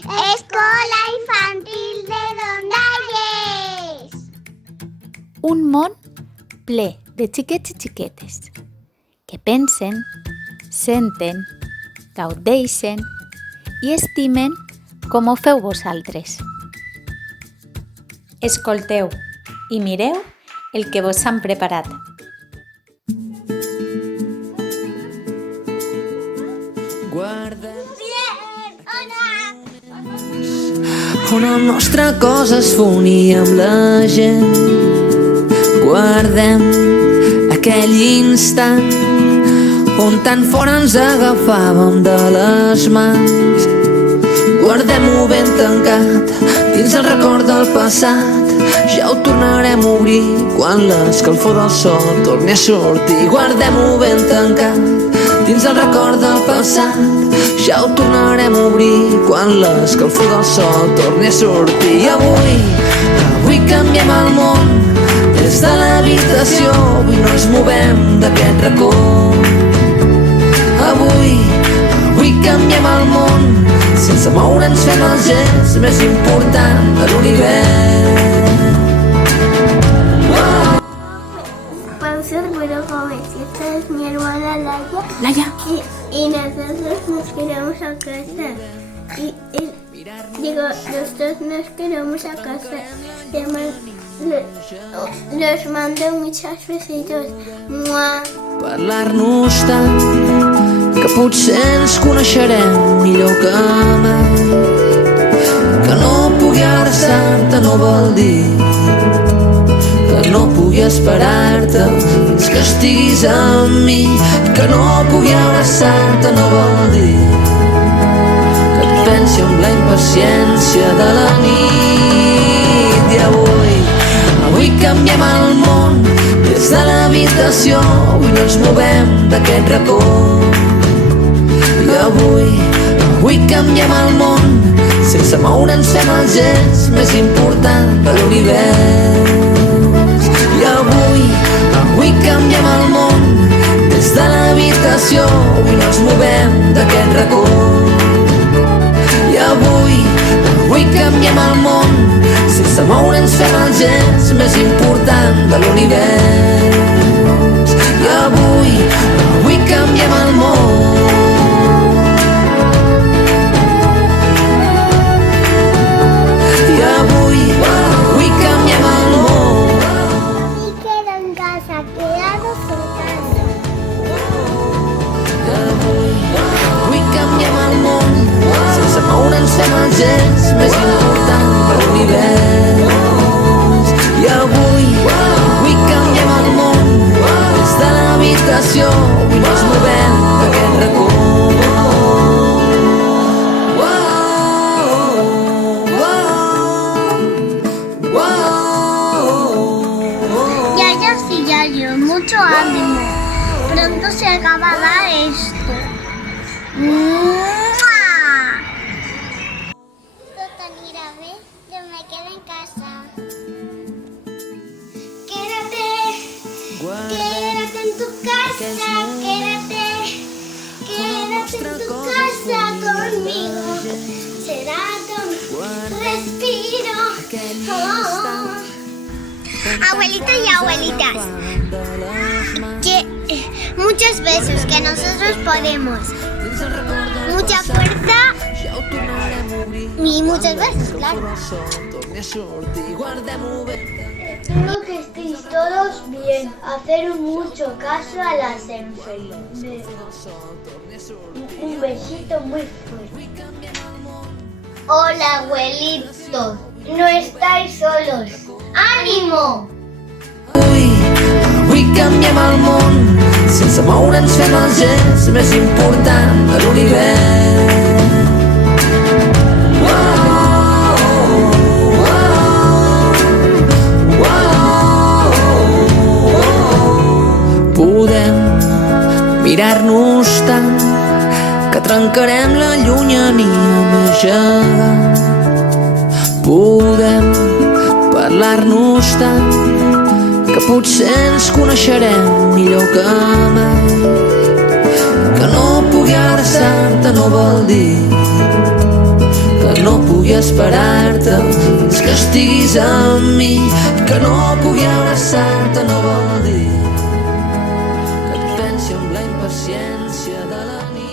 Escola Infantil de Rondalles. Un món ple de xiquets i xiquetes que pensen, senten, gaudeixen i estimen com ho feu vosaltres. Escolteu i mireu el que vos han preparat. On el nostre cos es fonia amb la gent. Guardem aquell instant on tan fort ens agafàvem de les mans. Guardem-ho ben tancat dins el record del passat. Ja ho tornarem a obrir quan l'escalfor del sol torni a sortir. Guardem-ho ben tancat dins el record del passat. Ja ho tornarem a obrir quan l'escalfor del sol torni a sortir. I avui canviem el món des de l'habitació. Avui no ens movem d'aquest racó. Avui canviem el món sense moure'ns, fem el gest més important de l'univers. Puedo ser bueno joven. Esta es mi hermana Laia. Y nosotros nos quedamos a casa. Nosotros nos quedamos a casa. Los mando muchos besitos. ¡Mua! Parlar-nos tant que potser ens coneixerem millor que mai. Que no pugui abraçar-te no vol dir que no pugui esperar-te fins que estiguis amb mi. Que no pugui abraçar-te no vol dir que et pensi amb la impaciència de la nit. I avui canviem el món des de l'habitació. Avui no ens movem d'aquest racó. I avui canviem el món sense moure'ns, fem el gest més important de l'univers. I avui canviem el món des de l'habitació. Avui no ens movem d'aquest racó. I avui canviem el món sense moure'ns, fem el gest més important de l'univers. I avui canviem el món. I avui canviem el món. Y queda en casa, quedados en casa. I avui canviem el món sense moure'ns, fem el gest més important de l'univers. I avui canviem el món des de l'habitació. Avui no ens movem d'aquest racó. Yayas y yayos, mucho ánimo. Pronto se acabará esto. ¡Mua! Yo me quedo en casa. Quédate en tu casa, quédate en tu casa conmigo. Será tu respiro. Oh. Abuelitos y abuelitas, muchos besos que nosotros podemos. Mucha fuerza y muchos besos, claro. Espero que estéis todos bien. Hacer mucho caso a las enfermeras. Un besito muy fuerte. Hola, abuelitos. No estáis solos. ¡Ánimo! Avui canviem el món sense moure'ns, fem el gest més important de l'univers. Podem mirar-nos tant que trencarem la llunyania més gegant. Podem parlar-nos tant que potser ens coneixerem millor que mai. Que no pugui abraçar-te no vol dir que no pugui esperar-te fins que estiguis amb mi. Que no pugui abraçar-te no vol dir que et pensi amb la impaciència de la nit.